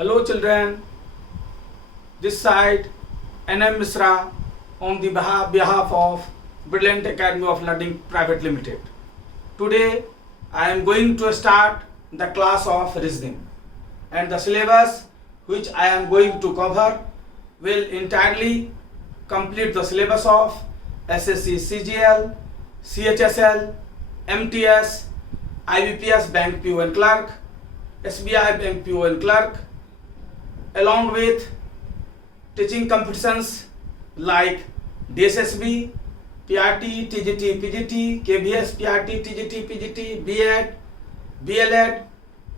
Hello children, this side NM Misra on the behalf of Brilliant Academy of Learning Private Limited. Today I am going to start the class of reasoning, and the syllabus which I am going to cover will entirely complete the syllabus of SSC CGL, CHSL, MTS, IBPS Bank PO and Clerk, SBI Bank PO and Clerk, along with teaching competitions like DSSB, PRT, TGT, PGT, KBS, PRT, TGT, PGT, B.Ed, BLEd,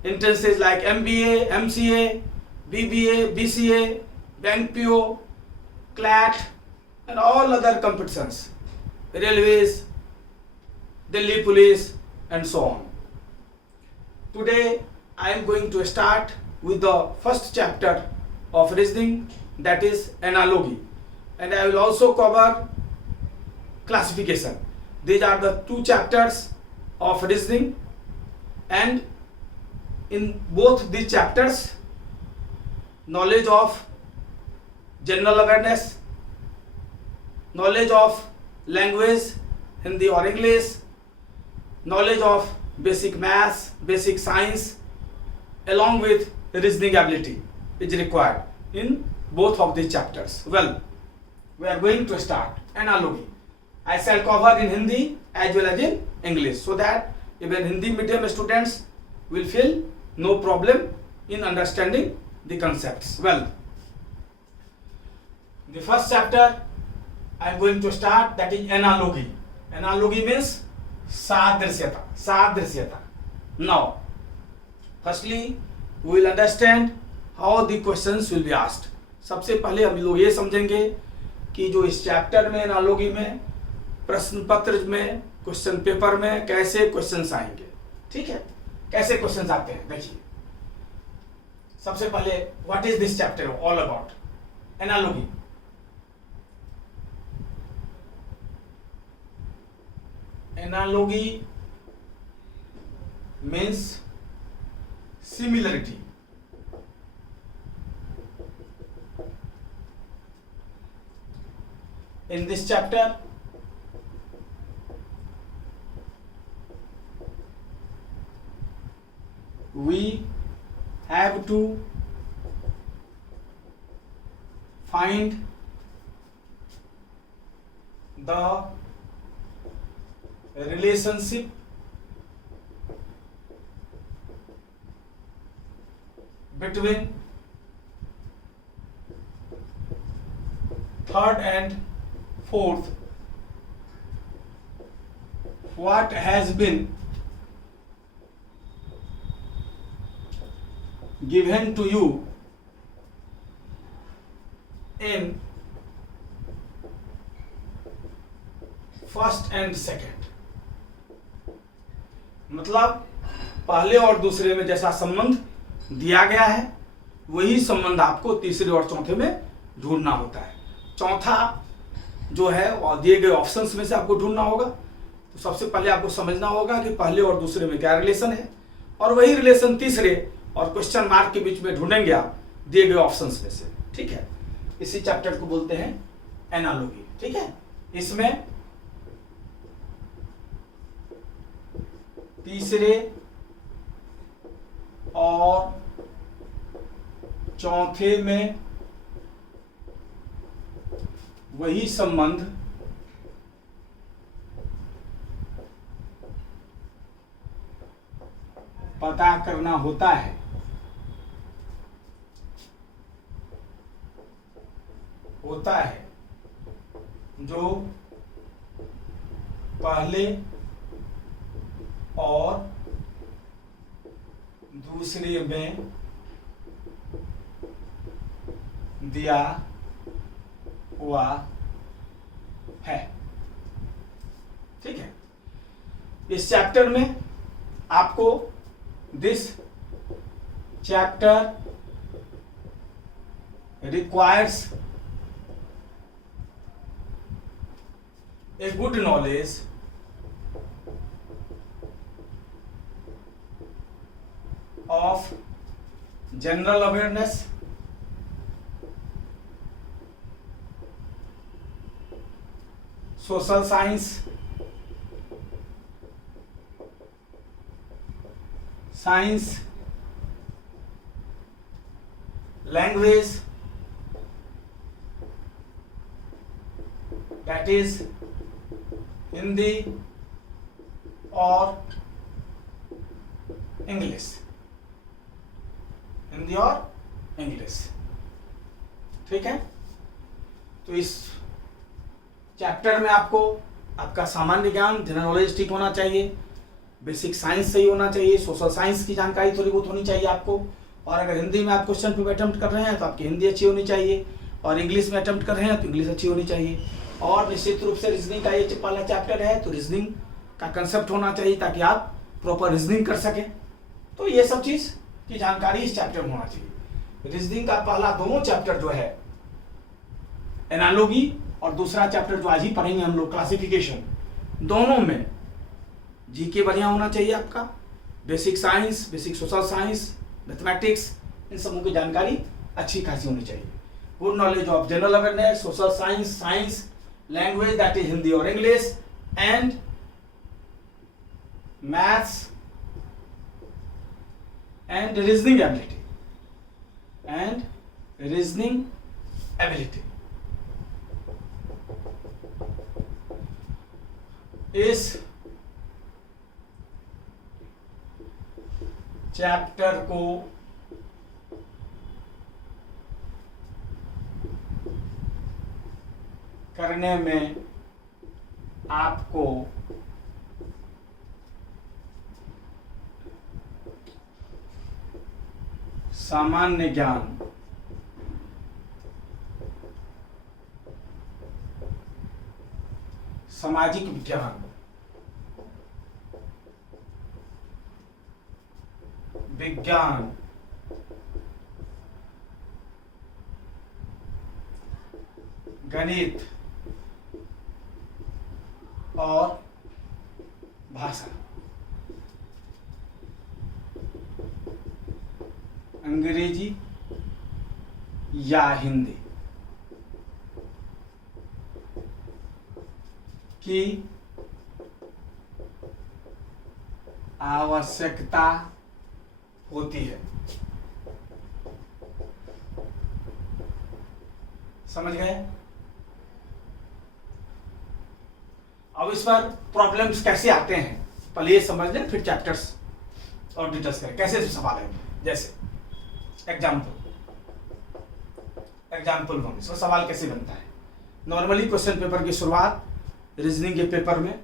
entrances like MBA, MCA, BBA, BCA, Bank PO, CLAT, and all other competitions, railways, Delhi Police, and so on. Today I am going to start with the first chapter of reasoning, that is analogy, and I will also cover classification. These are the two chapters of reasoning, and in both these chapters knowledge of general awareness, knowledge of language, Hindi or English, knowledge of basic maths, basic science, along with reasoning ability is required in both of these chapters. Well, we are going to start analogy. I shall cover in Hindi as well as in English, so that even Hindi medium students will feel no problem in understanding the concepts. Well, the first chapter I am going to start, that is analogy. Analogy means sadrishyata. Now, firstly we will understand how the questions will be asked. सबसे पहले हम लोग ये समझेंगे कि जो इस chapter में एनालॉजी में प्रश्न पत्र में क्वेश्चन पेपर में कैसे क्वेश्चंस आएंगे. ठीक है, कैसे क्वेश्चंस आते हैं. देखिए, सबसे पहले what is this chapter all about. Analogy, analogy means similarity. In this chapter we have to find the relationship between third and fourth, what has been given to you in first and second. मतलब पहले और दूसरे में जैसा संबंध दिया गया है वही संबंध आपको तीसरे और चौथे में ढूंढना होता है. चौथा जो है वो दिए गए ऑप्शंस में से आपको ढूंढना होगा. तो सबसे पहले आपको समझना होगा कि पहले और दूसरे में क्या रिलेशन है, और वही रिलेशन तीसरे और क्वेश्चन मार्क के बीच में ढूंढेंगे आप दिए गए ऑप्शंस में से. ठीक है, इसी चैप्टर को बोलते हैं एनालॉजी. ठीक है, इसमें तीसरे और चौथे में वही संबंध पता करना होता है जो पहले और दूसरे में दिया हुआ है. ठीक है, इस चैप्टर में आपको this chapter requires a good knowledge of general awareness, social science, language, that is Hindi और इंग्लिश, हिंदी और इंग्लिश। ठीक है, तो इस चैप्टर में आपका सामान्य ज्ञान, जनरल नॉलेज ठीक होना चाहिए, बेसिक साइंस सही होना चाहिए, सोशल साइंस की जानकारी थोड़ी बहुत होनी चाहिए आपको, और अगर हिंदी में आप क्वेश्चन पेपर अटेम्प्ट कर रहे हैं तो आपकी हिंदी अच्छी होनी चाहिए, और इंग्लिश में अटेम्प्ट कर रहे हैं तो इंग्लिश अच्छी होनी चाहिए, और निश्चित रूप से रीजनिंग का ये वाला चैप्टर है तो रीजनिंग का कंसेप्ट होना चाहिए ताकि आप प्रॉपर रीजनिंग कर सकें। तो ये सब चीज की जानकारी इस चैप्टर में होना चाहिए। रीजनिंग का पहला दोनों चैप्टर जो है एनालॉजी और दूसरा चैप्टर जो आज ही पढ़ेंगे हम लोग क्लासिफिकेशन, दोनों में जीके बढ़िया होना चाहिए आपका, basic science, basic social science, mathematics, इन सबों की जानकारी अच्छी खासी होनी चाहिए। Good knowledge of general awareness, social science, science, language that is Hindi और English, and maths and reasoning ability, इस चैप्टर को करने में आपको सामान्य ज्ञान, सामाजिक विज्ञान, गणित और भाषा, अंग्रेजी या हिंदी की आवश्यकता होती है। समझ गए? अब इस पर प्रॉब्लम्स कैसे आते हैं पहले ये समझ लें, फिर चैप्टर्स और डिटेल्स करें कैसे सवाल है। जैसे एग्जाम्पल 1, इसका सवाल कैसे बनता है। नॉर्मली क्वेश्चन पेपर की शुरुआत रीजनिंग के पेपर में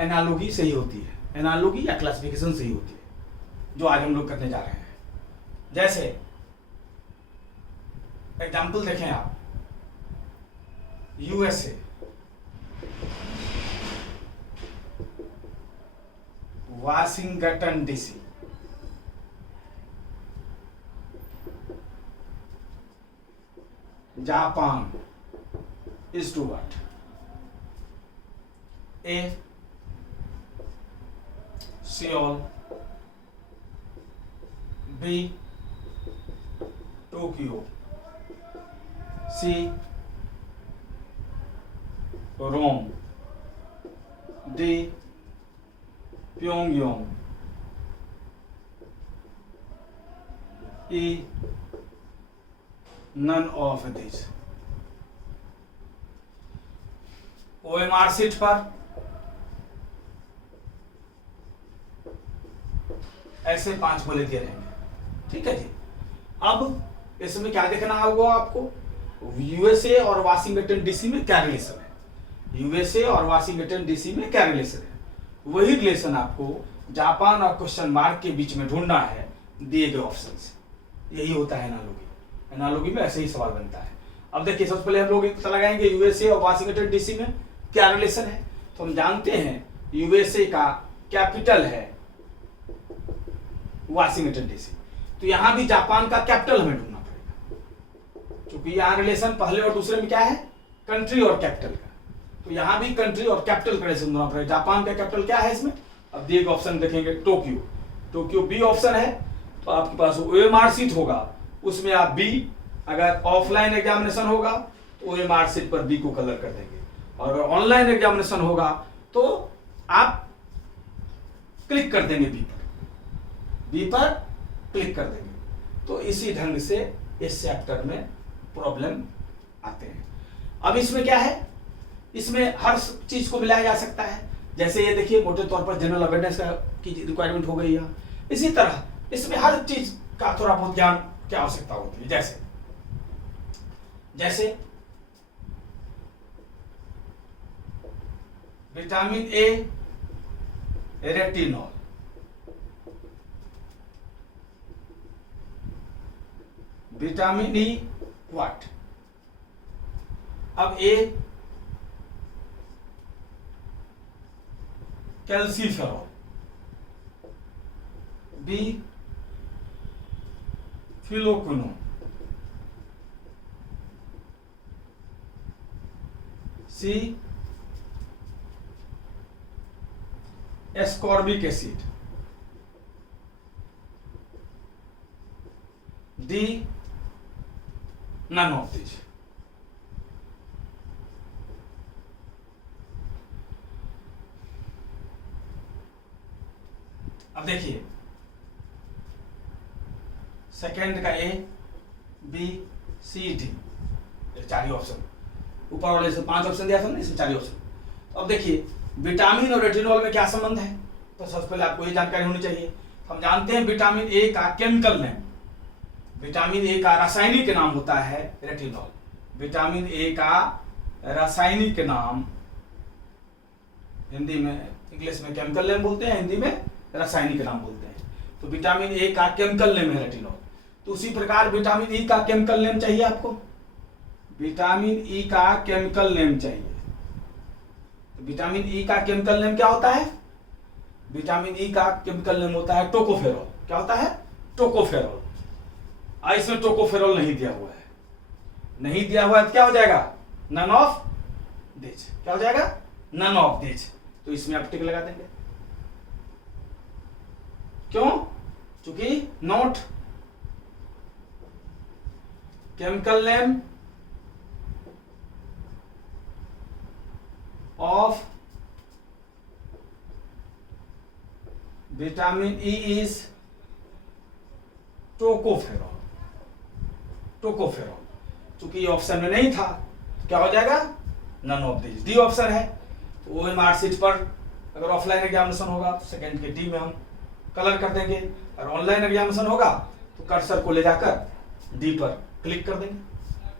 एनालॉजी से ही होती है, एनालॉजी या क्लासिफिकेशन से ही होती है, जो आज हम लोग करने जा रहे हैं। जैसे एग्जाम्पल देखें आप, USA, Washington DC, Japan is to what? A, Seoul, B, Tokyo, C, Rome, D, Pyongyang, E, none of these। OMR seat पर ऐसे 5 बोले दिए रहेंगे। ठीक है जी। अब इसमें क्या देखना होगा आपको, यूएसए और वाशिंगटन डीसी में क्या रिलेशन है, यूएसए और वाशिंगटन डीसी में क्या रिलेशन है, वही रिलेशन आपको जापान और क्वेश्चन मार्क के बीच में ढूंढना है दिए गए ऑप्शन से। यही होता है एनालॉजी। एनालॉजी में ऐसे ही सवाल बनता है। अब देखिए, सबसे पहले हम लोग पता लगाएंगे यूएसए और वाशिंगटन डीसी में क्या रिलेशन है। तो हम जानते हैं यूएसए का कैपिटल है वाशिंगटन डीसी, तो यहां भी जापान का कैपिटल हमें ढूंढना पड़ेगा, क्योंकि यहां रिलेशन पहले और दूसरे में क्या है, कंट्री और कैपिटल का। तो यहां भी कंट्री और कैपिटल का रिलेशन ढूंढना पड़ेगा। जापान का कैपिटल क्या है इसमें, अब दिए गए ऑप्शन देखेंगे, टोक्यो, टोक्यो बी ऑप्शन है। तो आपके पास OMR शीट होगा, उसमें आप बी, अगर ऑफलाइन एग्जामिनेशन होगा तो OMR शीट पर बी को कलर कर देंगे, और अगर ऑनलाइन एग्जामिनेशन होगा तो आप क्लिक कर देंगे बी पर क्लिक कर देंगे। तो इसी ढंग से इस चैप्टर में प्रॉब्लम आते हैं। अब इसमें क्या है, इसमें हर चीज को मिलाया जा सकता है। जैसे ये देखिए मोटे तौर पर जनरल अवेयरनेस की रिक्वायरमेंट हो गई है, इसी तरह इसमें हर चीज का थोड़ा बहुत ज्ञान की आवश्यकता होती है। जैसे vitamin A retinol, vitamin E what, अब A calciferol, B phylloquinone, C ascorbic acid, D none of this. अब देखिए सेकेंड का ए बी सी डी, चार ही ऑप्शन, ऊपर वाले से 5 ऑप्शन दिया था ना, इसमें 4 ही ऑप्शन। तो अब देखिए विटामिन और रेटिनॉल में क्या संबंध है, तो सबसे पहले आपको ये जानकारी होनी चाहिए। हम जानते हैं विटामिन ए का केमिकल नेम, विटामिन ए का रासायनिक नाम होता है रेटिनॉल। विटामिन ए का रासायनिक नाम हिंदी में, इंग्लिश में केमिकल नेम बोलते हैं, हिंदी में रासायनिक नाम बोलते हैं। तो विटामिन ए का केमिकल नेम है रेटिनॉल। तो उसी प्रकार विटामिन ई का केमिकल नेम चाहिए आपको, विटामिन ई का केमिकल नेम चाहिए। तो विटामिन ई का केमिकल नेम क्या होता है, विटामिन ई का केमिकल नेम होता है टोकोफेरॉल। क्या होता है, टोकोफेरॉल। इसमें टोकोफेरॉल नहीं दिया हुआ है, नहीं दिया हुआ है तो क्या हो जाएगा, नन ऑफ दिस। क्या हो जाएगा, नन ऑफ दिस। तो इसमें आप टिक लगा देंगे, क्यों, क्योंकि note chemical name of vitamin E is tocopherol. Tocopherol, चूंकि ये ऑप्शन में नहीं था तो क्या हो जाएगा, none of this. D option है। तो OMR शीट पर अगर ऑफलाइन एग्जामिनेशन होगा सेकंड के डी में हम कलर कर देंगे, और ऑनलाइन एग्जामिनेशन होगा तो कर्सर को ले जाकर डी पर क्लिक कर देंगे।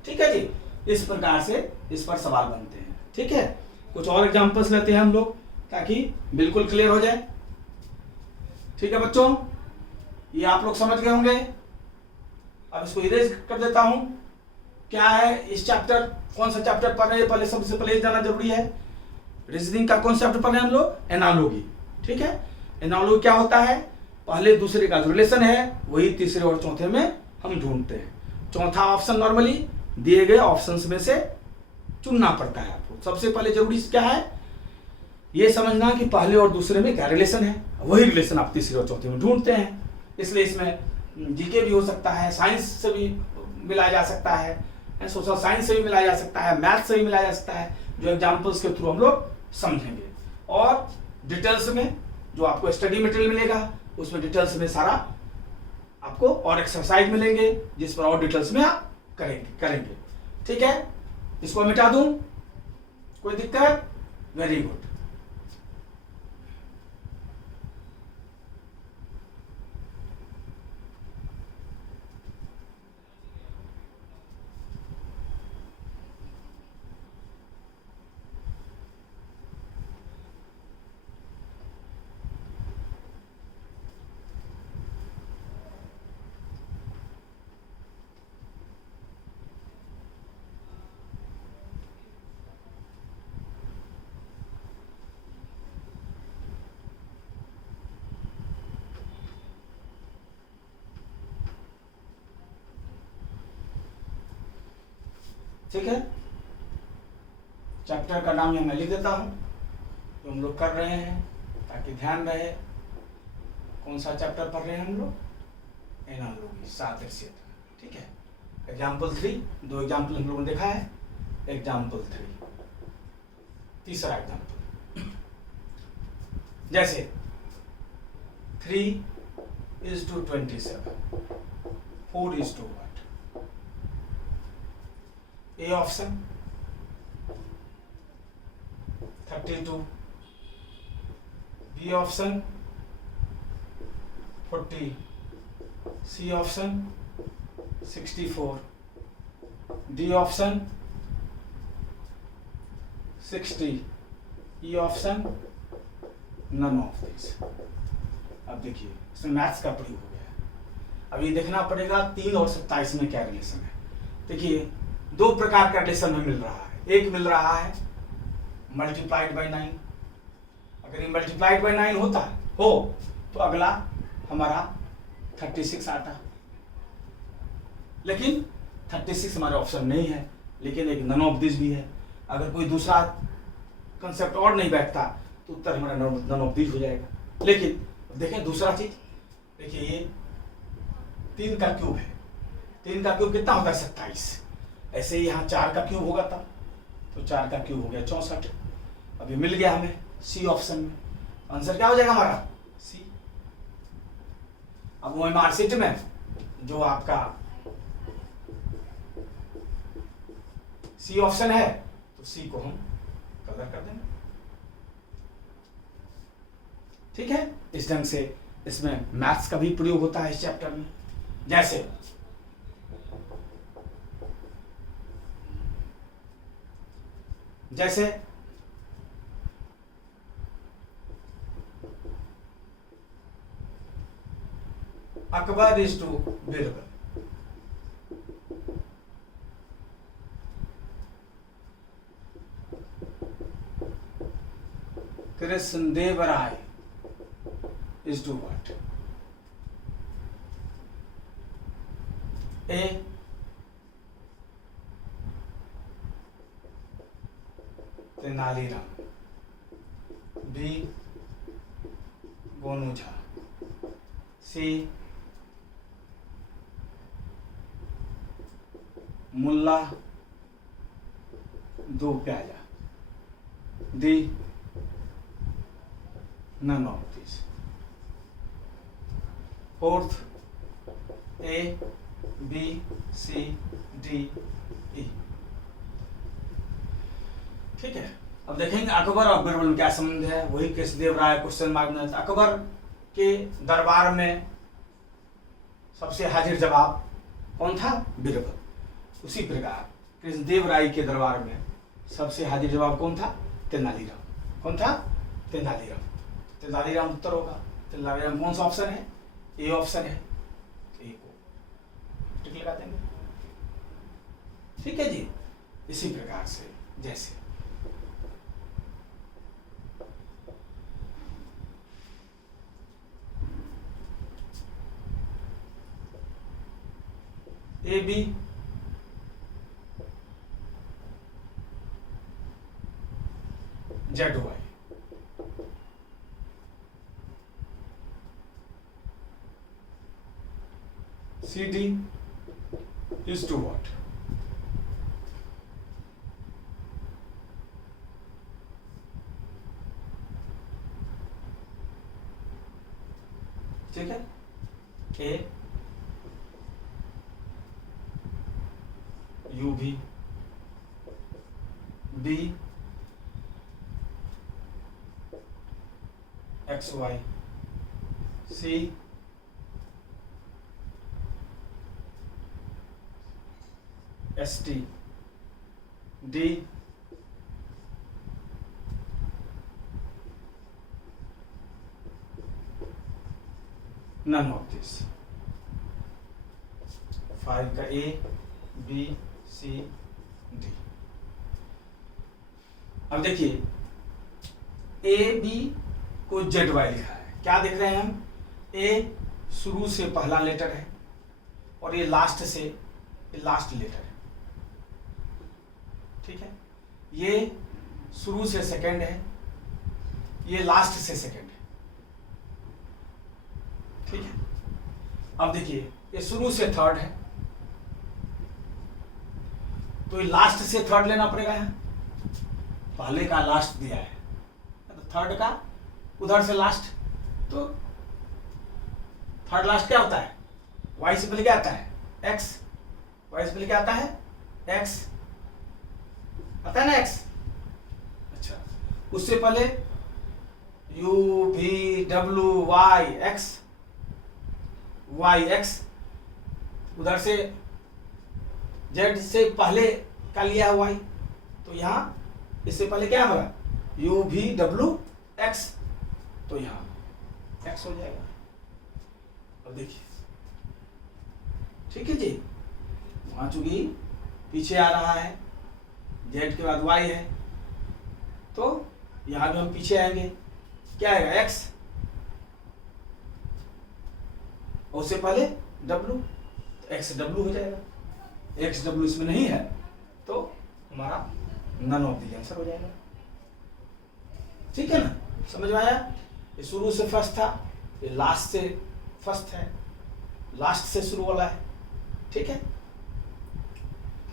ठीक है जी, इस प्रकार से इस पर सवाल बनते हैं। ठीक है, कुछ और एग्जांपल्स लेते हैं हम लोग ताकि बिल्कुल क्लियर हो जाए। ठीक है बच्चों, ये आप लोग समझ गए होंगे। अब इसको इरेज कर देता हूं। क्या है इस चैप्टर, कौन सा चैप्टर पढ़ रहे हैं, पहले सबसे पहले जाना जरूरी है। रीजनिंग का कौन सा चैप्टर पढ़ रहे हैं हम लोग, एनालॉजी। ठीक है, एनालॉजी क्या होता है, पहले दूसरे का जो रिलेशन है वही तीसरे और चौथे में हम ढूंढते हैं। चौथा ऑप्शन नॉर्मली दिए गए ऑप्शंस में से चुनना पड़ता है आपको। सबसे पहले जरूरी क्या है, ये समझना कि पहले और दूसरे में क्या रिलेशन है, वही रिलेशन आप तीसरे और चौथे में ढूंढते हैं। इसलिए इसमें जीके भी हो सकता है, साइंस से भी मिलाया जा सकता है, सोशल साइंस से भी मिलाया जा सकता है, मैथ से भी मिलाया जा सकता है, जो एग्जाम्पल्स के थ्रू हम लोग समझेंगे। और डिटेल्स में जो आपको स्टडी मटेरियल मिलेगा उसमें डिटेल्स में सारा आपको और एक्सरसाइज मिलेंगे जिस पर और डिटेल्स में आप करेंगे। ठीक है, इसको मिटा दूं, कोई दिक्कत, वेरी गुड। ठीक है, चैप्टर का नाम यहाँ मैं लिख देता हूँ जो हम लोग कर रहे हैं ताकि ध्यान रहे कौन सा चैप्टर पढ़ रहे हैं हम लोग। एनालॉगी सादृश्यता। ठीक है, एग्जाम्पल 3, 2 एग्जाम्पल हम लोगों ने देखा है। एग्जाम्पल 3, तीसरा एग्जाम्पल, जैसे 3:27, 4:what? A option 32, B option 40, C option 64, D option 60, E option none of this. अब देखिए इसमें मैथ्स का प्रयोग हो गया। अब ये देखना पड़ेगा 3 और 27 में क्या रिलेशन है। देखिए 2 प्रकार का रिलेशन में मिल रहा है। एक मिल रहा है मल्टीप्लाइड बाई 9। अगर ये मल्टीप्लाइड बाई 9 होता हो तो अगला हमारा 36 आता, लेकिन 36 हमारे ऑप्शन नहीं है। लेकिन एक नन ऑफ दिस भी है। अगर कोई दूसरा कंसेप्ट और नहीं बैठता तो उत्तर हमारा नन ऑफ दिस हो जाएगा। लेकिन देखें दूसरा चीज, देखिए ये 3 का क्यूब है। 3 का क्यूब कितना होता है? 27। ऐसे ही यहाँ 4 का क्यूब होगा तब, तो 4 का क्यूब हो गया 64। अभी मिल गया हमें सी ऑप्शन में। आंसर क्या हो जाएगा हमारा? सी। अब वो मार्कशीट में जो आपका सी ऑप्शन है तो सी को हम कलर कर देंगे। ठीक है, इस ढंग से इसमें मैथ्स का भी प्रयोग होता है इस चैप्टर में। जैसे Akbar is to Birbal. Krishnadevaraya is to what? A, Tenaliram, B, Gonu Jha, C, Mulla Do Pyaza, D, none of these. Fourth A, B, C, D, E। ठीक है, अब देखेंगे अकबर और बीरबल में क्या संबंध है। वही कृष्णदेव राय क्वेश्चन मार्क में। अकबर के दरबार में सबसे हाजिर जवाब कौन था? बीरबल। उसी प्रकार कृष्णदेव राय के दरबार में सबसे हाजिर जवाब कौन था? तेनालीराम। कौन था? तेनालीराम। तेनालीराम उत्तर होगा। तेनालीराम कौन सा ऑप्शन है? ए ऑप्शन है, ए को टिक लगा देंगे। ठीक है जी, इसी प्रकार से जैसे A B Z Y, CD is to what? ठीक है, A UV, B XY, C ST, D none of this। 5 का A, B, C, D। अब देखिए A, B को जेड वाई लिखा है। क्या देख रहे हैं हम? A शुरू से पहला लेटर है और ये लास्ट से लास्ट लेटर है। ठीक है, ये शुरू से सेकंड है, ये लास्ट से सेकंड है। ठीक है, अब देखिए ये शुरू से थर्ड है, तो ये लास्ट से थर्ड लेना पड़ेगा। यहाँ पहले का लास्ट दिया है तो थर्ड का उधर से लास्ट, तो थर्ड लास्ट क्या होता है, वाई से पहले क्या आता है, एक्स। वाई से पहले क्या आता है, एक्स आता है ना, एक्स। अच्छा, उससे पहले U V W Y X, Y X, उधर से जेड से पहले का लिया है वाई, तो यहाँ इससे पहले क्या होगा, यू वी डब्ल्यू एक्स, तो यहाँ एक्स हो जाएगा। अब देखिए ठीक है जी, वहां चूंकि पीछे आ रहा है, जेड के बाद वाई है, तो यहां भी हम पीछे आएंगे, क्या आएगा, एक्स, और उससे पहले डब्लू, तो एक्स डब्लू हो जाएगा। एक्स डब्लू इसमें नहीं है तो हमारा नन ऑफ द आंसर हो जाएगा। ठीक है ना, समझ में आया। ये शुरू से फर्स्ट था, ये लास्ट से फर्स्ट है, लास्ट से शुरू वाला है। ठीक है,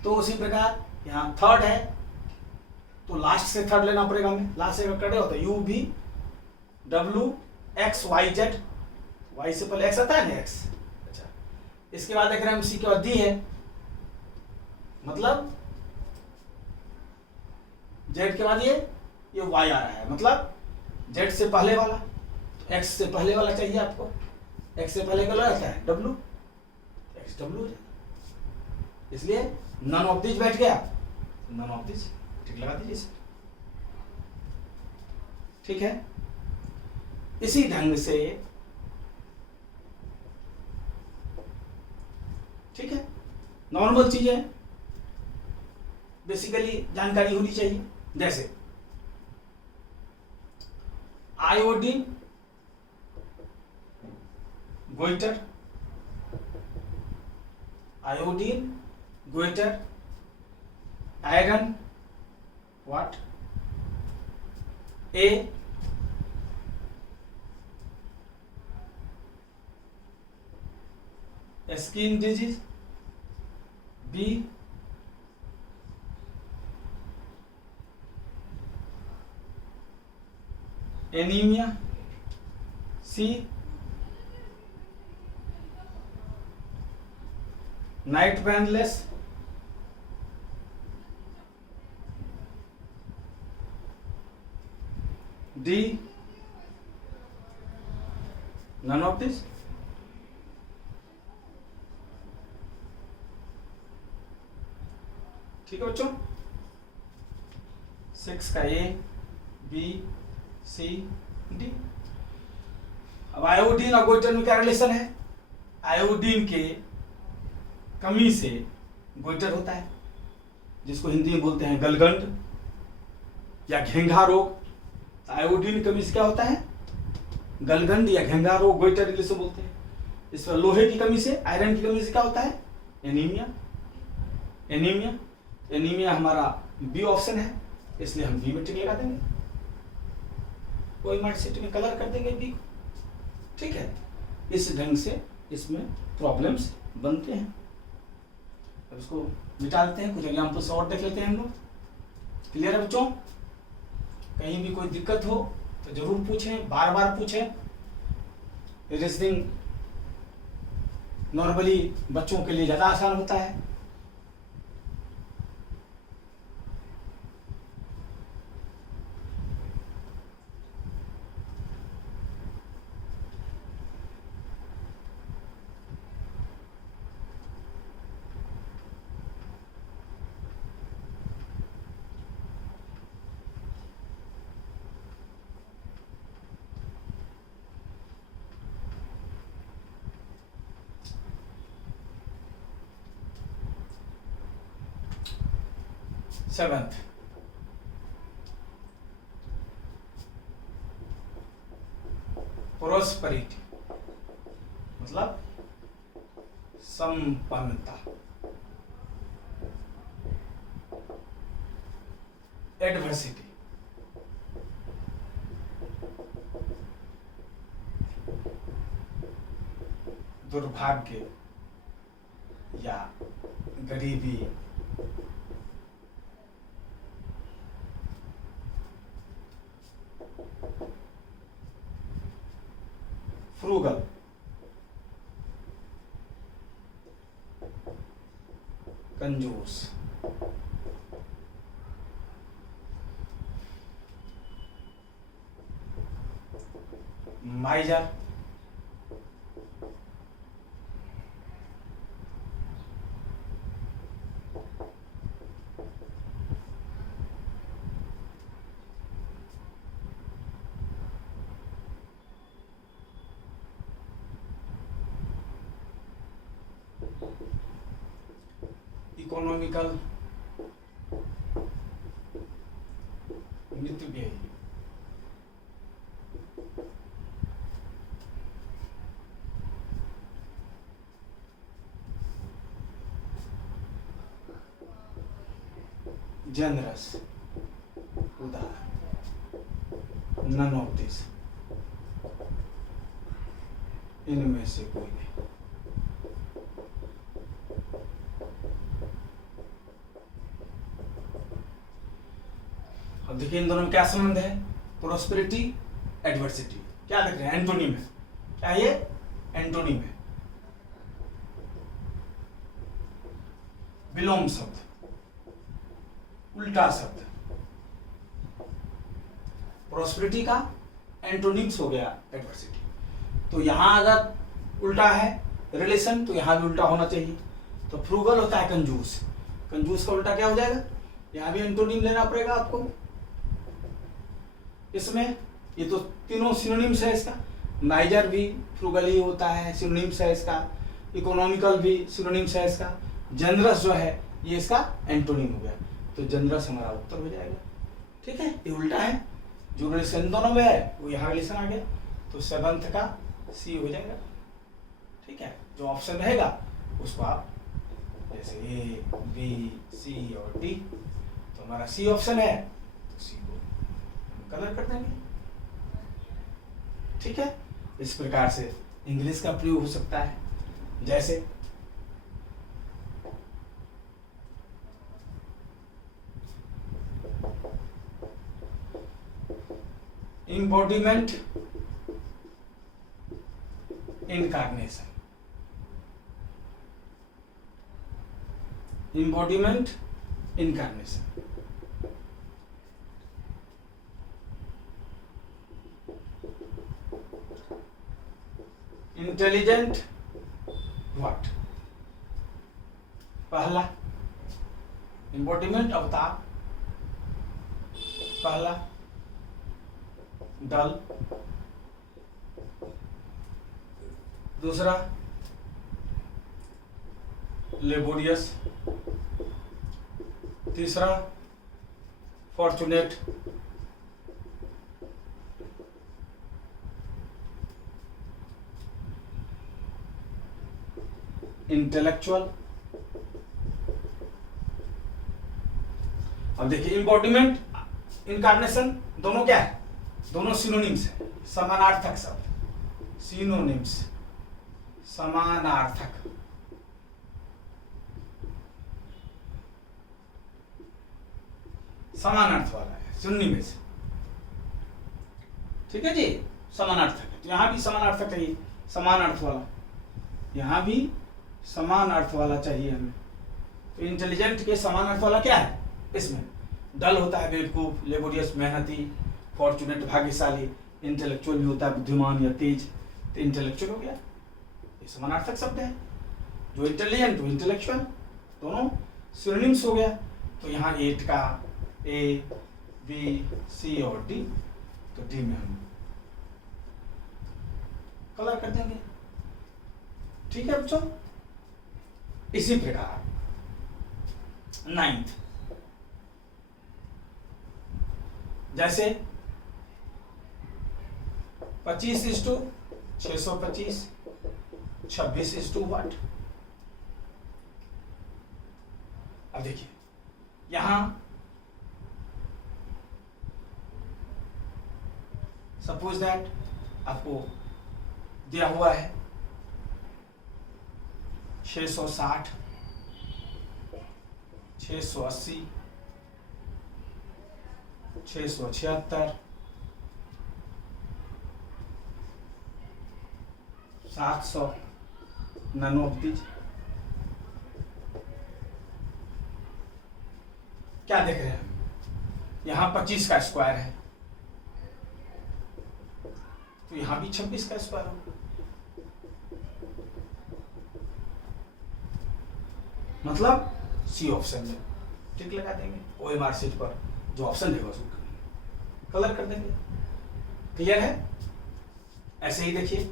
तो उसी प्रकार यहाँ थर्ड है तो लास्ट से थर्ड लेना पड़ेगा हमें। लास्ट से कटे होता है U V W X Y Z, Y से पहले एक्स आता है ना, एक्स। अच्छा, इसके बाद देख रहे हैं हम सी के बाद डी है, मतलब जेड के बाद ये वाई आ रहा है, मतलब जेड से पहले वाला, तो एक्स से पहले वाला चाहिए आपको। एक्स से पहले वाला आता है डब्लू, एक्स डब्लू हो जाएगा, इसलिए नन ऑफ दिस बैठ गया, नन ऑफ दिस ठीक लगा दीजिए इसे। ठीक है, इसी ढंग से, ठीक है, नॉर्मल चीजें बेसिकली जानकारी होनी चाहिए, जैसे iodine goitre, iodine goitre, iron what, A, skin disease, B, anaemia, C, night painless, D, none of this. ठीक है बच्चों, 6 का ए, बी, सी, डी। अब आयोडीन और गोइटर में क्या रिलेशन है, आयोडीन के कमी से गोइटर होता है, जिसको हिंदी में बोलते हैं गलगंड या घेंघा रोग। तो आयोडीन की कमी से क्या होता है, गलगंड या घेंघा रोग, गोइटर इंग्लिश में बोलते हैं। इस पर लोहे की कमी से, आयरन की कमी से क्या होता है, एनीमिया। एनीमिया, एनीमिया हमारा बी ऑप्शन है, इसलिए हम बी में टिक लगा देंगे, कोई मार्क शीट में कलर कर देंगे बी को। ठीक है, इस ढंग से इसमें प्रॉब्लम्स बनते हैं। अब इसको मिटा देते हैं, कुछ एग्जाम्पल्स और देख लेते हैं हम लोग। क्लियर है बच्चों, कहीं भी कोई दिक्कत हो तो जरूर पूछें, बार बार पूछें। रीजनिंग नॉर्मली बच्चों के लिए ज़्यादा आसान होता है। सेवेंथ, प्रोस्पेरिटी मतलब संपन्नता। एडवर्सिटी, दुर्भाग्य या गरीबी, फ्रूगल, कंजूस, माइजर, इकोनॉमिकल, मितव्ययी, generous, उदार, none of this, इनमें से कोई नहीं। अब देखिए इन दोनों में क्या संबंध है? प्रोस्पेरिटी, एडवर्सिटी, क्या देख रहे हैं? एंटोनिम है। क्या ये? एंटोनिम है। विलोम शब्द, उल्टा शब्द, प्रोस्पेरिटी का एंटोनिम्स हो गया एडवर्सिटी। तो यहां अगर उल्टा है रिलेशन तो यहां भी उल्टा होना चाहिए। तो फ्रूगल होता है कंजूस, कंजूस का उल्टा क्या हो जाएगा? यहां भी एंटोनिम लेना पड़ेगा आपको। इसमें ये तो तीनों सिनोनिम्स है इसका। माइजर भी फ्रूगल ही होता है, सिनोनिम्स है इसका। इकोनॉमिकल भी सिनोनिम्स है इसका। जनरस जो है ये इसका एंटोनिम हो गया। तो जनरस हमारा उत्तर हो जाएगा। ठीक है, ये उल्टा है। जो रिलेशन दोनों में है वो यहाँ रिलेशन आ गया। तो सेवंथ का सी हो जाएगा। ठीक है, जो ऑप्शन रहेगा उसको आप जैसे ए, बी, सी और डी, तो हमारा सी ऑप्शन है तो सी को कलर कर देंगे। ठीक है, इस प्रकार से इंग्लिश का प्रयोग हो सकता है। जैसे embodiment, incarnation, embodiment, incarnation, intelligent, what? पहला embodiment अवतार, पहला डल, दूसरा लेबोरियस, तीसरा फॉर्चुनेट, इंटेलेक्चुअल। अब देखिए इंबॉडीमेंट, इनकार्नेशन दोनों क्या है? दोनों सिनोनिम्स है, समानार्थक शब्द। सिनोनिम्स, समानार्थक। समानार्थ वाला है, सिनोनिम से। ठीक है जी, समानार्थक है। तो यहां भी समानार्थक चाहिए, समान अर्थ वाला। यहां भी समान अर्थ वाला चाहिए हमें। तो इंटेलिजेंट के समान अर्थ वाला क्या है? इसमें डल होता है बेवकूफ, लेबोरियस मेहनती, फॉर्चुनेट भाग्यशाली, इंटेलेक्चुअल भी होता है बुद्धिमान या तेज। तो इंटेलेक्चुअल हो गया, ये समानार्थक शब्द है। जो इंटेलिजेंट वो इंटेलेक्चुअल, दोनों सिनोनिम्स हो गया। तो यहाँ 8 का ए, बी, सी और डी, तो डी में हम कलर कर देंगे। ठीक है बच्चों, इसी प्रकार 9th, जैसे 25:625, 26:1। अब देखिए यहां सपोज दैट आपको दिया हुआ है 660, 680, 676, 700 नानोब्दीज। क्या देख रहे हैं हम? यहां 25 का स्क्वायर है, तो यहां भी 26 का स्क्वायर होगा। मतलब सी ऑप्शन में टिक लगा देंगे, OMR शीट पर जो ऑप्शन देगा उसको कलर कर देंगे। क्लियर है? ऐसे ही देखिए,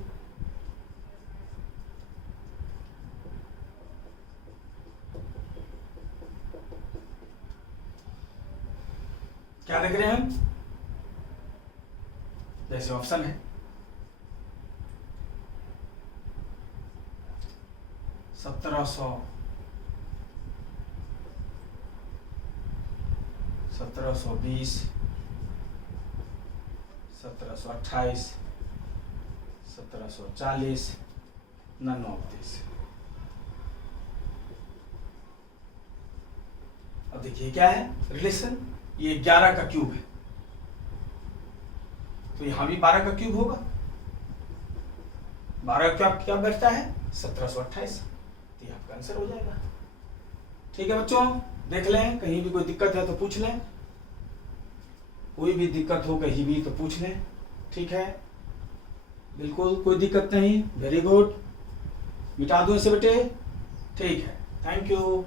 क्या देख रहे हैं हम? जैसे ऑप्शन है 1700, 1720, 1728, 1740, 99। अब देखिए क्या है रिलेशन, ये 11 का क्यूब है, तो यहां भी 12 का क्यूब होगा। 12 का क्या बैठता है? 1728, तो ये आपका आंसर हो जाएगा। ठीक है बच्चों, देख लें, कहीं भी कोई दिक्कत है तो पूछ लें, कोई भी दिक्कत हो कहीं भी तो पूछ लें। ठीक है, बिल्कुल कोई दिक्कत नहीं। वेरी गुड, मिटा दूं इसे बेटे? ठीक है, थैंक यू।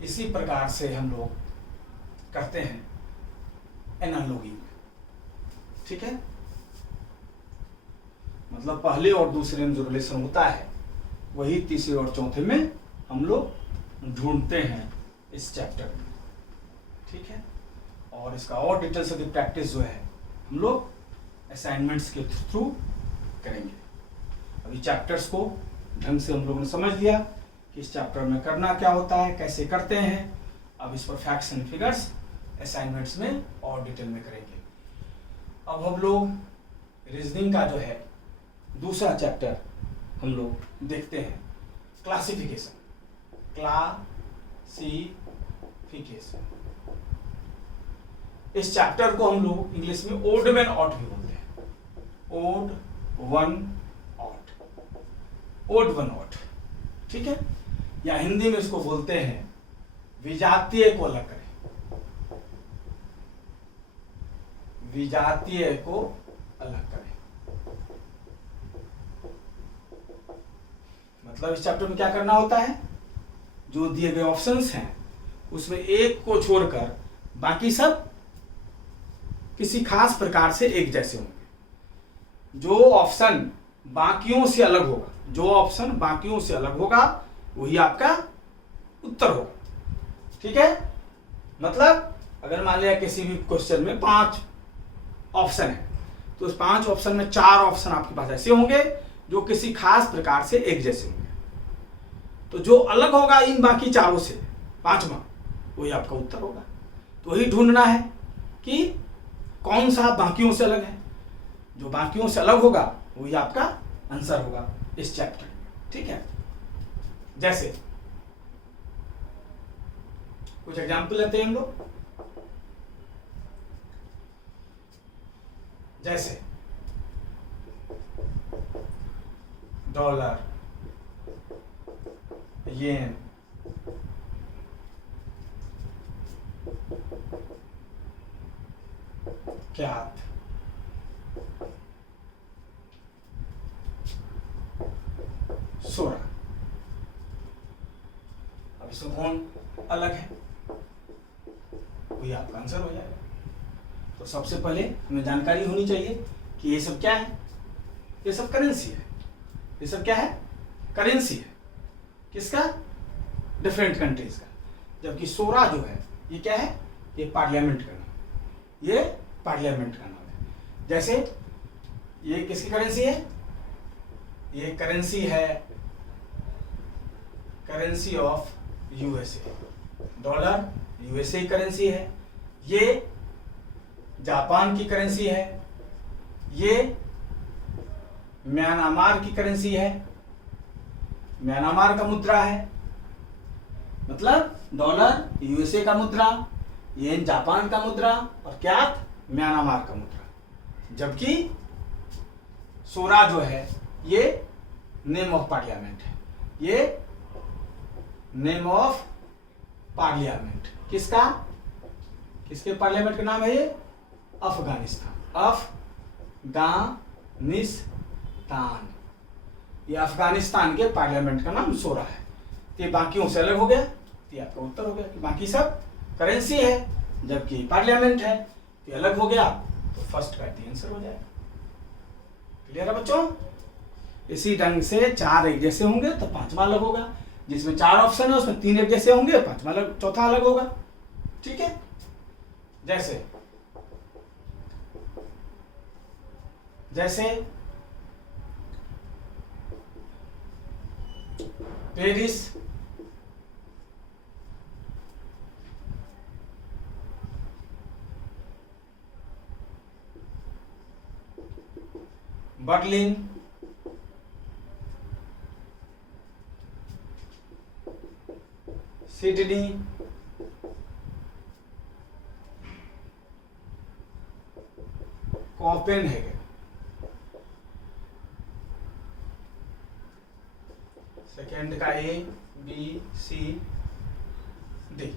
इसी प्रकार से हम लोग करते हैं एनालॉगी में। ठीक है, मतलब पहले और दूसरे में जो रिलेशन होता है वही तीसरे और चौथे में हम लोग ढूंढते हैं इस चैप्टर में। ठीक है, और इसका और डिटेल से प्रैक्टिस जो है हम लोग असाइनमेंट्स के थ्रू करेंगे। अभी चैप्टर्स को ढंग से हम लोगों ने समझ लिया कि इस चैप्टर में करना क्या होता है, कैसे करते हैं। अब इस पर फैक्ट्स एंड फिगर्स असाइनमेंट्स में और डिटेल में करेंगे। अब हम लोग रीजनिंग का जो है दूसरा चैप्टर हम लोग देखते हैं, क्लासिफिकेशन। क्लासिफिकेशन, इस चैप्टर को हम लोग इंग्लिश में ओड वन ऑट भी बोलते हैं। Odd one out, odd one out. ठीक है, या हिंदी में इसको बोलते हैं विजातीय को अलग करें। विजातीय को अलग करें, मतलब इस चैप्टर में क्या करना होता है, जो दिए गए ऑप्शंस हैं उसमें एक को छोड़कर बाकी सब किसी खास प्रकार से एक जैसे होंगे। जो ऑप्शन बाकियों से अलग होगा, जो ऑप्शन बाकियों से अलग होगा वही आपका उत्तर होगा। ठीक है, मतलब अगर मान लिया किसी भी क्वेश्चन में 5 ऑप्शन है तो उस 5 ऑप्शन में 4 ऑप्शन आपके पास ऐसे होंगे जो किसी खास प्रकार से एक जैसे होंगे। तो जो अलग होगा इन बाकी चारों से, 5वां, वही आपका उत्तर होगा। तो वही ढूंढना है कि कौन सा बाकियों से अलग है। जो बाकियों से अलग होगा वही आपका आंसर होगा इस चैप्टर में। ठीक है, जैसे कुछ एग्जाम्पल लेते हैं हम लोग। जैसे डॉलर, येन, क्यात, सोरा। अब इसमें कौन अलग है, वही आपका आंसर हो जाएगा। तो सबसे पहले हमें जानकारी होनी चाहिए कि ये सब क्या है। ये सब करेंसी है। ये सब क्या है? करेंसी है। किसका? डिफरेंट कंट्रीज का। जबकि सोरा जो है ये क्या है? ये पार्लियामेंट का नाम, ये पार्लियामेंट का नाम है। जैसे ये किसकी करेंसी है? ये करेंसी है, currency of USA, dollar USA की करेंसी है। ये जापान की करेंसी है, ये म्यांमार की करेंसी है, म्यांमार का मुद्रा है, मतलब डॉलर यूएसए का मुद्रा, ये जापान का मुद्रा, और क्या म्यांमार का मुद्रा। जबकि सोरा जो है ये नेम ऑफ पार्लियामेंट है, ये नेम ऑफ पार्लियामेंट किसका, किसके पार्लियामेंट का नाम है? ये अफगानिस्तान, अफगानिस्तान, ये अफगानिस्तान के पार्लियामेंट का नाम सोरा है। तो ये बाकियों से अलग हो गया, तो ये आपका उत्तर हो गया कि बाकी सब करेंसी है जबकि पार्लियामेंट है, तो अलग हो गया, तो फर्स्ट का आंसर हो जाएगा। क्लियर है बच्चों? इसी ढंग से 4 एक जैसे होंगे तो 5वां अलग होगा, जिसमें 4 ऑप्शन है उसमें 3 एक जैसे होंगे, 5वां अलग, चौथा अलग होगा। ठीक है, जैसे जैसे Paris, Berlin, Sydney, Copenhagen. Second का ए बी सी डी।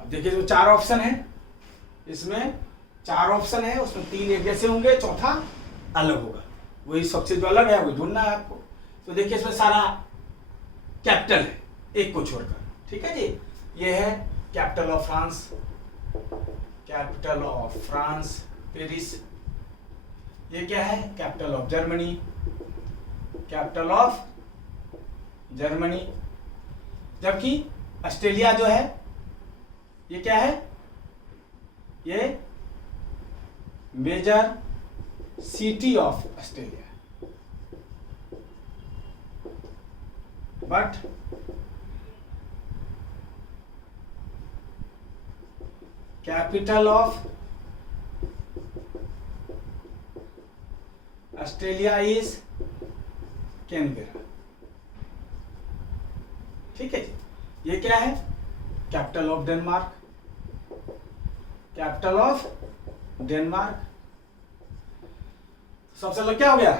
अब देखिए जो 4 ऑप्शन है, इसमें 4 ऑप्शन है, उसमें 3 एक जैसे होंगे, चौथा अलग होगा। वही सबसे जो अलग है वही ढूंढना है आपको। तो देखिए इसमें सारा कैपिटल है एक को छोड़कर। ठीक है जी, ये है capital of France, capital of France Paris. ये क्या है? Capital of Germany, capital of Germany. जबकि ऑस्ट्रेलिया जो है ये क्या है? ये major city of Australia, but capital of Australia is Canberra. ठीक है जी, ये क्या है? Capital of Denmark, capital of Denmark. सबसे अलग क्या हो गया?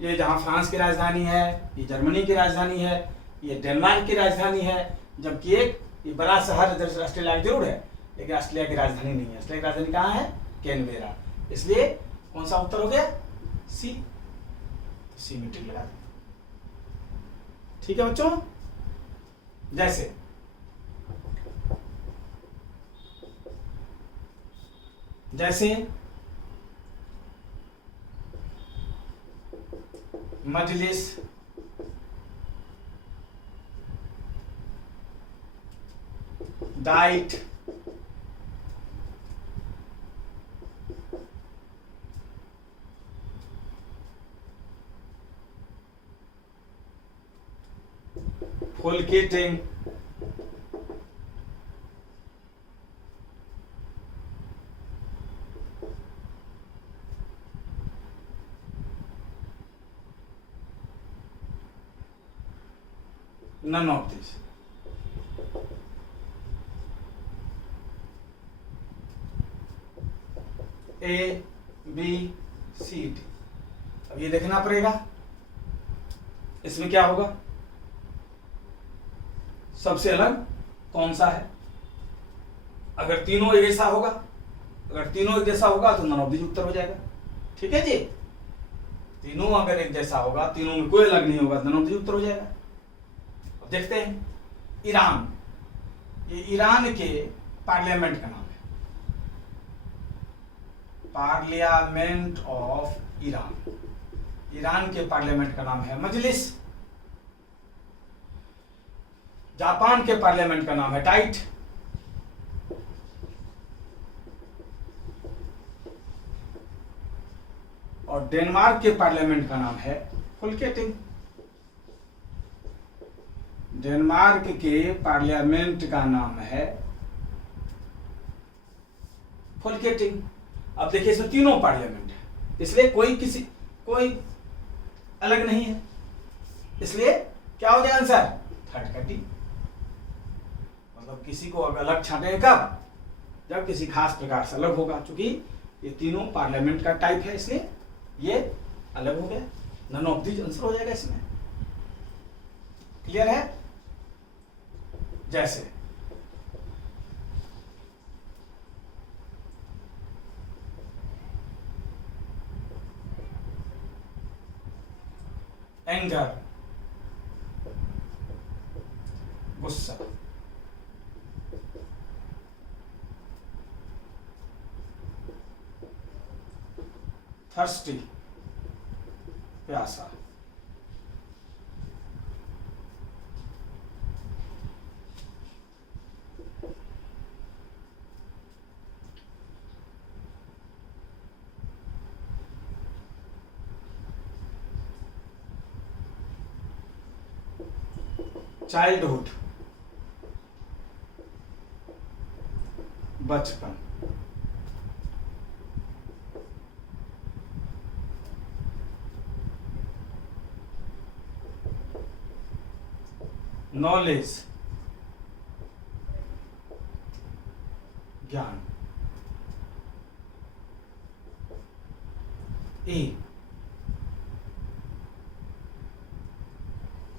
ये जहां फ्रांस की राजधानी है, ये जर्मनी की राजधानी है, ये डेनमार्क की राजधानी है, जबकि एक ये बड़ा शहर ऑस्ट्रेलिया जरूर है लेकिन ऑस्ट्रेलिया की राजधानी नहीं है। ऑस्ट्रेलिया की राजधानी कहाँ है? कैनबेरा। इसलिए कौन सा उत्तर हो गया? सी। तो सी में टिक लगा दें। ठीक है बच्चों, जैसे जैसे मजलिस, diet, फुलकेटिंग, none of this. A, B, C, D। अब ये देखना पड़ेगा इसमें क्या होगा, सबसे अलग कौन सा है। अगर तीनों एक जैसा होगा, अगर तीनों एक जैसा होगा तो नन ऑफ दिस उत्तर हो जाएगा। ठीक है जी, तीनों अगर एक जैसा होगा, तीनों में कोई अलग नहीं होगा, नन ऑफ दिस उत्तर हो जाएगा। अब देखते हैं ईरान, ये ईरान के पार्लियामेंट का नाम है, पार्लियामेंट ऑफ ईरान। ईरान के पार्लियामेंट का नाम है मजलिस। जापान के पार्लियामेंट का नाम है डाइट। और डेनमार्क के पार्लियामेंट का नाम है फुलकेटिंग। डेनमार्क के पार्लियामेंट का नाम है फुलकेटिंग। अब देखिए इसमें तीनों पार्लियामेंट है, इसलिए कोई अलग नहीं है, इसलिए क्या हो जाएगा आंसर? थर्ड का डी। मतलब किसी को अलग छांटेंगे कब? जब किसी खास प्रकार से अलग होगा। चूंकि ये तीनों पार्लियामेंट का टाइप है, इसलिए ये अलग हो गया। नन ऑफ दीज आंसर हो जाएगा इसमें। क्लियर है? जैसे एंगर, गुस्सा, थर्स्टी, प्यासा, चाइल्डहुड, बचपन, नॉलेज, ज्ञान, ए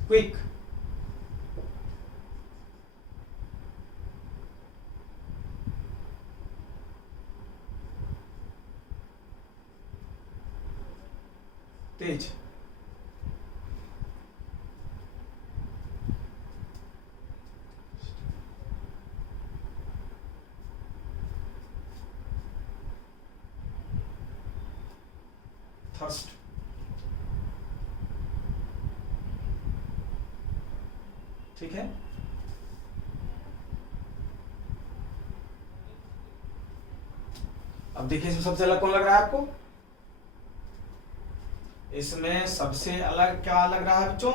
क्विक, तेज, थर्स्ट, ठीक है। अब देखिए इसमें सबसे अलग कौन लग रहा है आपको? इसमें सबसे अलग क्या लग रहा है बच्चों?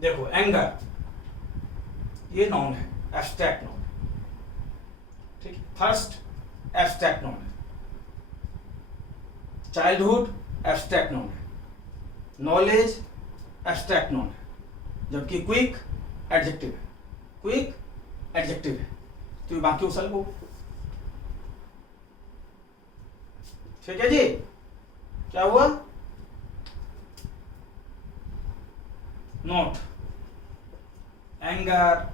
देखो एंगर, ये नॉन है, एब्स्ट्रैक्ट नॉन, ठीक है। थर्स्ट एब्स्ट्रैक्ट नॉन है, चाइल्डहुड एब्स्ट्रैक्ट नॉन है, नॉलेज एब्स्ट्रैक्ट नॉन है, जबकि क्विक एडजेक्टिव है। क्विक एडजेक्टिव है, तो बाकी उसल को, ठीक है जी। क्या हुआ? Note, anger,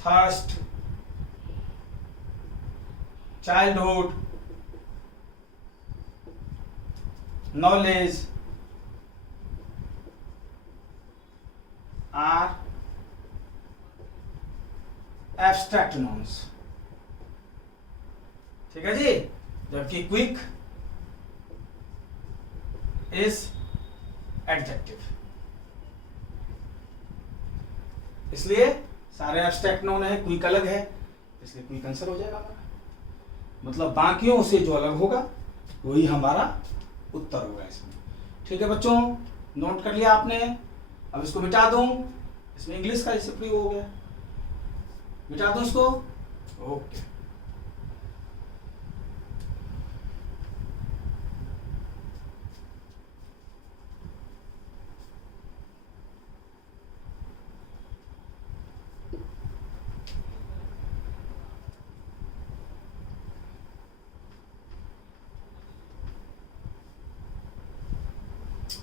thirst, childhood, knowledge are abstract nouns, ठीक है जी। जबकि क्विक इज एडजेक्टिव, इसलिए सारे एब्स्ट्रैक्ट नोन है, क्विक अलग है, इसलिए क्विक आंसर हो जाएगा हमारा। मतलब बाकियों से जो अलग होगा वही हमारा उत्तर होगा इसमें। ठीक है बच्चों, नोट कर लिया आपने। अब इसको मिटा दूं, इसमें इंग्लिश का इससे प्रयोग हो गया, मिटा दूं इसको। ओके,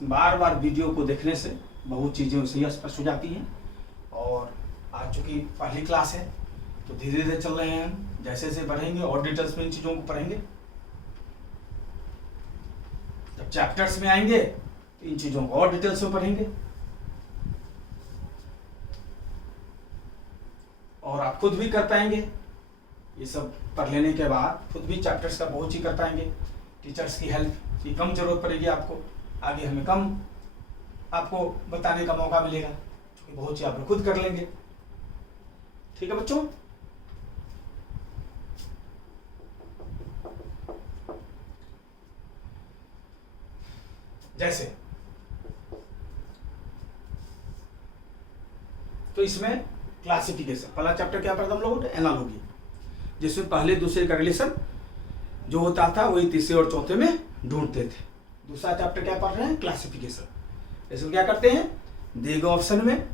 बार बार वीडियो को देखने से बहुत चीज़ें सही स्पष्ट हो जाती हैं। और आज चूंकि पहली क्लास है तो धीरे धीरे चल रहे हैं हम, जैसे जैसे बढ़ेंगे और डिटेल्स में इन चीज़ों को पढ़ेंगे। जब चैप्टर्स में आएंगे तो इन चीज़ों को और डिटेल्स में पढ़ेंगे, और आप खुद भी कर पाएंगे। ये सब पढ़ लेने के बाद खुद भी चैप्टर्स का बहुत चीज कर पाएंगे। टीचर्स की हेल्प की कम जरूरत पड़ेगी आपको, आगे हमें कम आपको बताने का मौका मिलेगा, क्योंकि बहुत चीज आप लोग खुद कर लेंगे। ठीक है बच्चों। जैसे तो इसमें क्लासिफिकेशन, पहला चैप्टर क्या पढ़ा था हम लोगों ने, एनालॉजी, जिसमें पहले दूसरे का रिलेशन जो होता था वही तीसरे और चौथे में ढूंढते थे। दूसरा चैप्टर क्या पढ़ रहे हैं, क्लासिफिकेशन। इसमें क्या करते हैं, दिए गए ऑप्शन में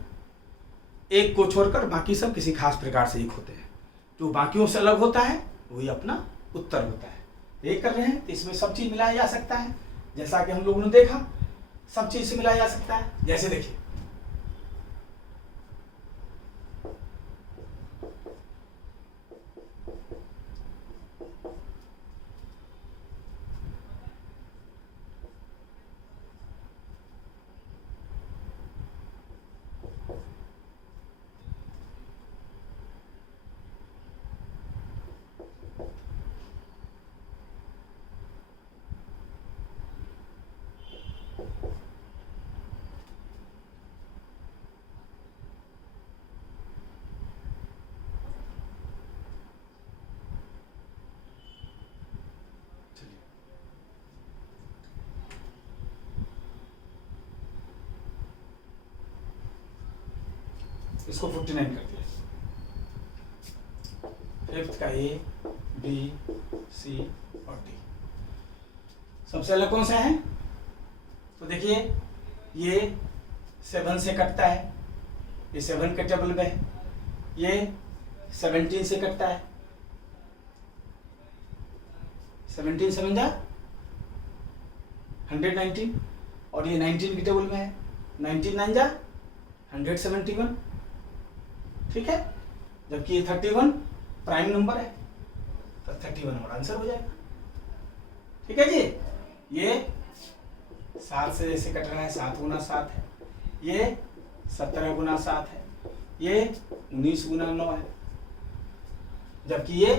एक को छोड़कर बाकी सब किसी खास प्रकार से एक होते हैं, जो बाकियों से अलग होता है वही अपना उत्तर होता है। ये कर रहे हैं तो इसमें सब चीज मिलाया जा सकता है, जैसा कि हम लोगों ने देखा सब चीज से मिलाया जा सकता है। जैसे देखिए इसको 49 कर दिया। फिफ्थ का ए, बी, सी और डी। सबसे अलग कौन सा है, तो देखिए ये 7 से कटता है, ये 7 के टेबल में है, ये 17 से कटता है, 17 7 जा 119, और ये 19 के टेबल में है, 19 9 जा 171, ठीक है। जबकि ये 31 प्राइम नंबर है तो 31 हमारा आंसर हो जाएगा, ठीक है जी। ये 7 से जैसे कट रहा है, 7 गुना 7 है, ये 17 गुना 7 है, ये 19 गुना 9 है, जबकि ये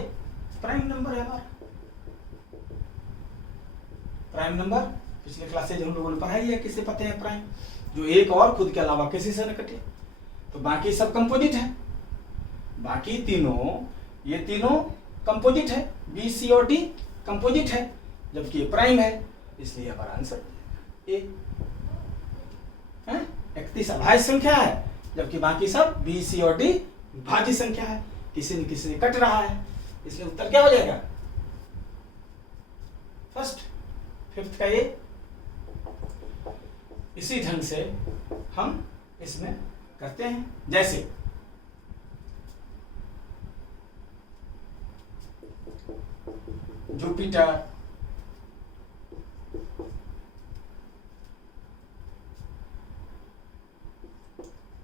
प्राइम नंबर है हमारा। प्राइम नंबर पिछले क्लासेज हम लोगों ने पढ़ाई है, किसे पता है प्राइम, जो एक और खुद के अलावा किसी से न कटे। तो बाकी सब कंपोजिट है, बाकी तीनों, ये तीनों कंपोजिट है, बी सी और डी कंपोजिट है, जबकि ये प्राइम है, इसलिए हमारा आंसर ए है। 31 अभाज्य संख्या है, जबकि बाकी सब बी सी और डी भाज्य संख्या है, किसी न किसी से कट रहा है, इसलिए उत्तर क्या हो जाएगा, फर्स्ट। फिफ्थ का ए। इसी ढंग से हम इसमें करते हैं, जैसे Jupiter,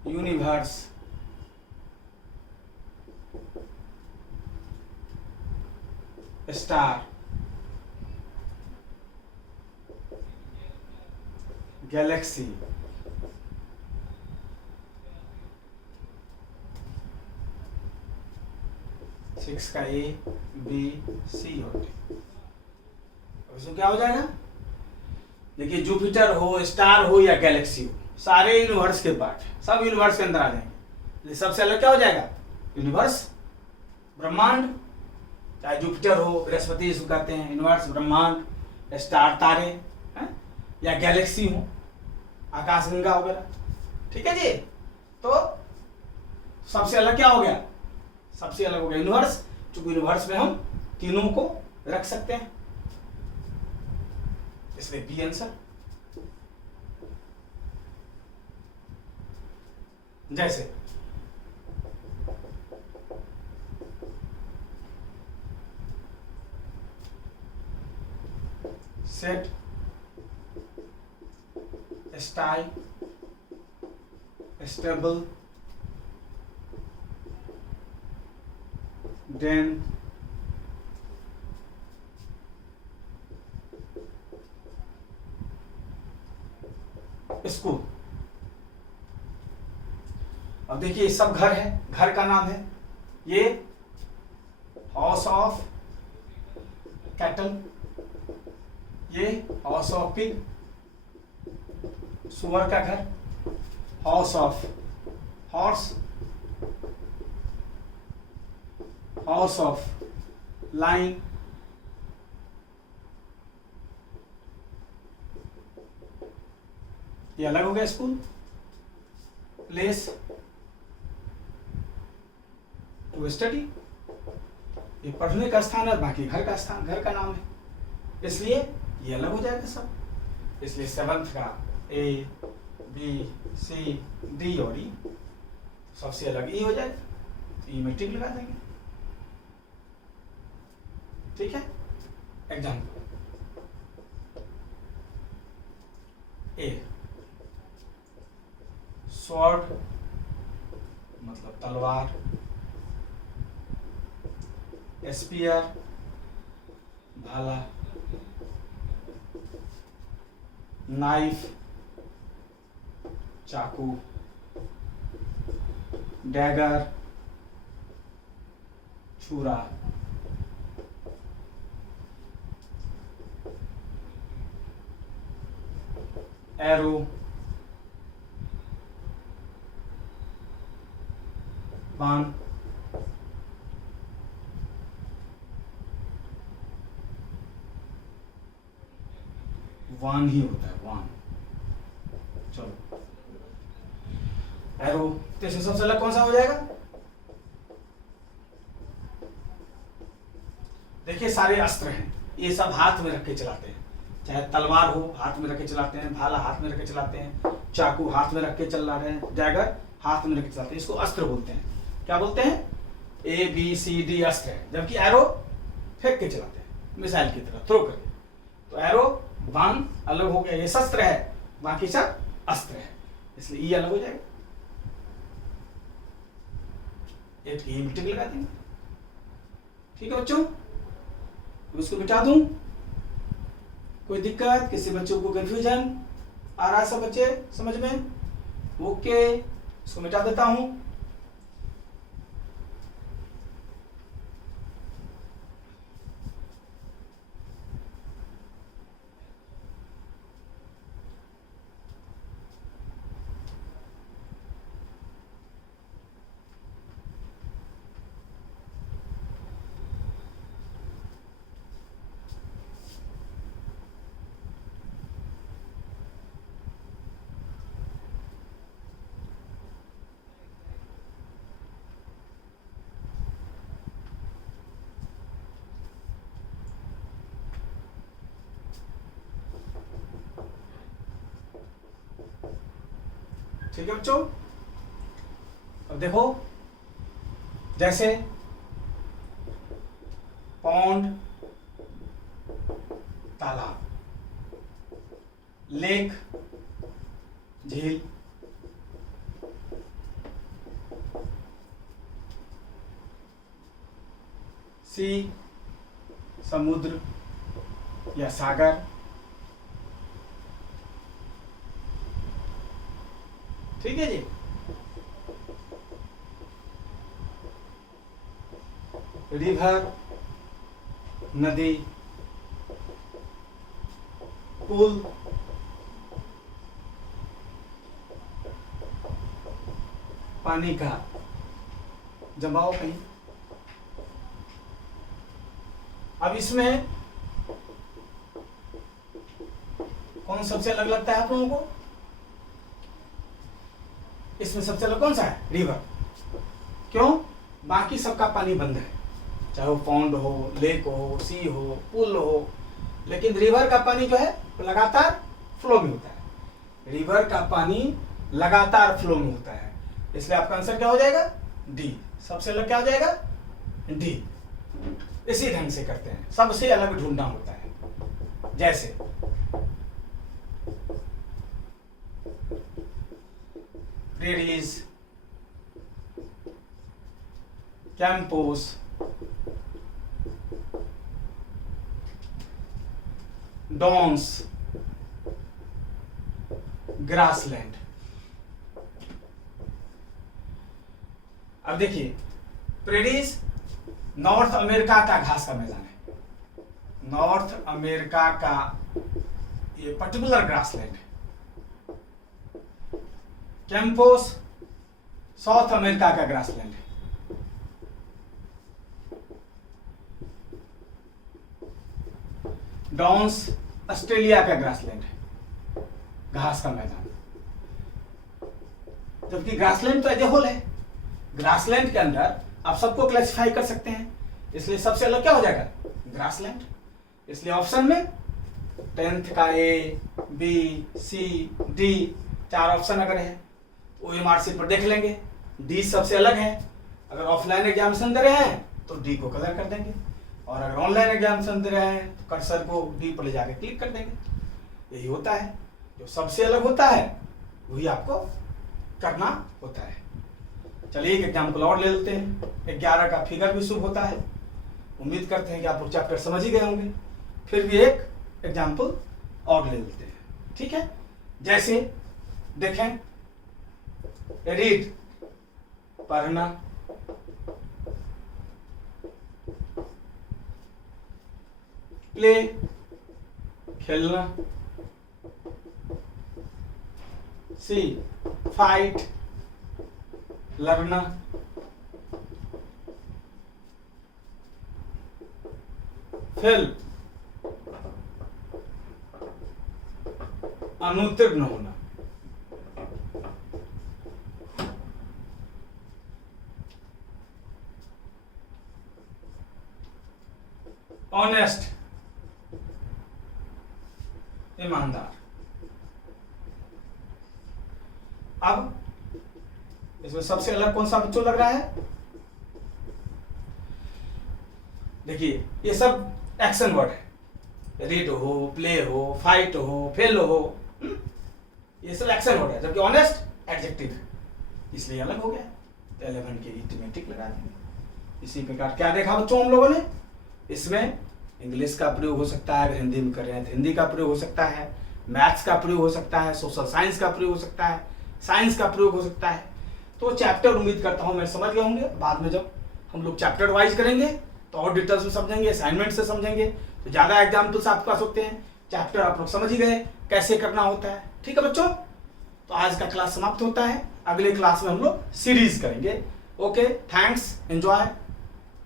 universe, star, Galaxy, six का ए, बी, सी और डी। इसमें क्या हो जाएगा, देखिए जुपिटर हो, स्टार हो या गैलेक्सी हो, सारे यूनिवर्स के पार्ट, सब यूनिवर्स के अंदर आ जाएंगे। सबसे अलग क्या हो जाएगा, यूनिवर्स ब्रह्मांड, चाहे जुपिटर हो, बृहस्पति इसको कहते हैं यूनिवर्स ब्रह्मांड, स्टार तारे है? या गैलेक्सी हो, आकाशगंगा वगैरह, ठीक है जी। तो सबसे अलग क्या हो गया, सबसे अलग हो गया यूनिवर्स, क्योंकि यूनिवर्स में हम तीनों को रख सकते हैं, इसलिए बी आंसर। जैसे सेट, स्टाई, स्टेबल, देन स्कूल। अब देखिए सब घर है, घर का नाम है, ये हाउस ऑफ कैटल, ये हाउस ऑफ पिग, सुअर का घर, house of horse, house of line, ये अलग हो गया स्कूल। प्लेस टू स्टडी, ये पढ़ने का स्थान है, बाकी घर का स्थान, घर का नाम है, इसलिए ये अलग हो जाएगा सब। इसलिए 7th का A B C D और E सबसे अलग E हो जाएगा, E में टिक लगा देंगे। ठीक है। एग्जाम्पल A, स्वॉर्ड मतलब तलवार, स्पीयर भाला, नाइफ चाकू, डैगर छुरा, एरो बाण, वान ही होता है, वान। चलो एरो, तो इसमें सबसे अलग कौन सा हो जाएगा? देखिए सारे अस्त्र हैं, ये सब हाथ में रख के चलाते हैं, चाहे तलवार हो हाथ में रख के चलाते हैं, भाला हाथ में रख के चलाते हैं, चाकू हाथ में रख के चला रहे हैं, डैगर हाथ में रख के चलाते हैं, इसको अस्त्र बोलते हैं। क्या बोलते हैं? ABCD अस्त्र है, जबकि एरो फेंक के चलाते हैं, मिसाइल की तरह थ्रो करके। तो एरो बाण अलग हो गया, ये शस्त्र है, बाकी सब अस्त्र है, इसलिए ये अलग हो जाएगा। एक ये मीटिंग लगा देंगे। ठीक है बच्चों, उसको मिटा दूं? कोई दिक्कत, किसी बच्चों को कंफ्यूजन आ रहा है? सब बच्चे समझ में? ओके, इसको मिटा देता हूं। ठीक है बच्चों, अब देखो, जैसे पॉन्ड तालाब, लेक झील, सी समुद्र या सागर, ठीक है जी। रिवर नदी, पुल, पानी का जमाव कहीं। अब इसमें कौन सबसे अलग लगता है आप लोगों को? इसमें सबसे अलग कौन सा है? रिवर। क्यों? बाकी सबका पानी बंद है, चाहे वो पॉन्ड हो, लेक हो, सी हो, पुल हो, लेकिन रिवर का पानी जो है वो लगातार फ्लो में होता है। रिवर का पानी लगातार फ्लो में होता है, इसलिए आपका आंसर क्या हो जाएगा? डी। सबसे अलग क्या हो जाएगा? डी। इसी ढंग से करते हैं, सबसे अलग ढूंढना होता है। जैसे प्रेरीज, कैंपोस, डॉन्स, ग्रासलैंड। अब देखिए, प्रेरीज नॉर्थ अमेरिका का घास का मैदान है, नॉर्थ अमेरिका का ये पर्टिकुलर ग्रासलैंड है। कैंपोस साउथ अमेरिका का ग्रासलैंड है। डाउन्स ऑस्ट्रेलिया का ग्रासलैंड है, घास का मैदान, जबकि ग्रासलैंड तो एज ए होल है। ग्रासलैंड के अंदर आप सबको क्लासिफाई कर सकते हैं, इसलिए सबसे अलग क्या हो जाएगा, ग्रासलैंड। इसलिए ऑप्शन में 10th का A, B, C, D 4 option अगर है OMR शीट पर देख लेंगे, D सबसे अलग है। अगर ऑफलाइन एग्जामिनेशन दे रहे हैं तो D को कलर कर देंगे, और अगर ऑनलाइन एग्जामिनेशन दे रहे हैं तो कर्सर को D पर ले जाकर क्लिक कर देंगे। यही होता है, जो सबसे अलग होता है वही आपको करना होता है। चलिए एक एग्जाम्पल और ले लेते हैं। 11 का फिगर भी शुभ होता है। उम्मीद करते हैं कि आप चैप्टर समझ ही गए होंगे, फिर भी एक एग्जाम्पल और ले लेते हैं, ठीक है। जैसे देखें, रीड पढ़ना, प्ले खेलना, सी फाइट लड़ना, फेल अनुत्तीर्ण होना, ऑनेस्ट ईमानदार। अब इसमें सबसे अलग कौन सा बच्चों लग रहा है, देखिए ये सब एक्शन वर्ड है, रीड हो, प्ले हो, फाइट हो, फेल हो, ये सब एक्शन वर्ड है, जबकि ऑनेस्ट एडजेक्टिव है, इसलिए अलग हो गया। तो 11 के इटमेटिक लगा देंगे। इसी प्रकार क्या देखा बच्चों हम लोगों ने, इसमें इंग्लिश का प्रयोग हो सकता है, अगर हिंदी में कर रहे हैं तो हिंदी का प्रयोग हो सकता है, मैथ्स का प्रयोग हो सकता है, सोशल साइंस का प्रयोग हो सकता है, साइंस का प्रयोग हो सकता है। तो चैप्टर उम्मीद करता हूँ मैं समझ गए होंगे। बाद में जब हम लोग चैप्टर वाइज करेंगे तो और डिटेल्स में समझेंगे, असाइनमेंट से समझेंगे, तो ज़्यादा एग्जाम्पल्स आपके पास होते हैं। चैप्टर आप लोग समझ ही गए कैसे करना होता है, ठीक है बच्चों। तो आज का क्लास समाप्त होता है, अगले क्लास में हम लोग सीरीज करेंगे। Okay, thanks, enjoy.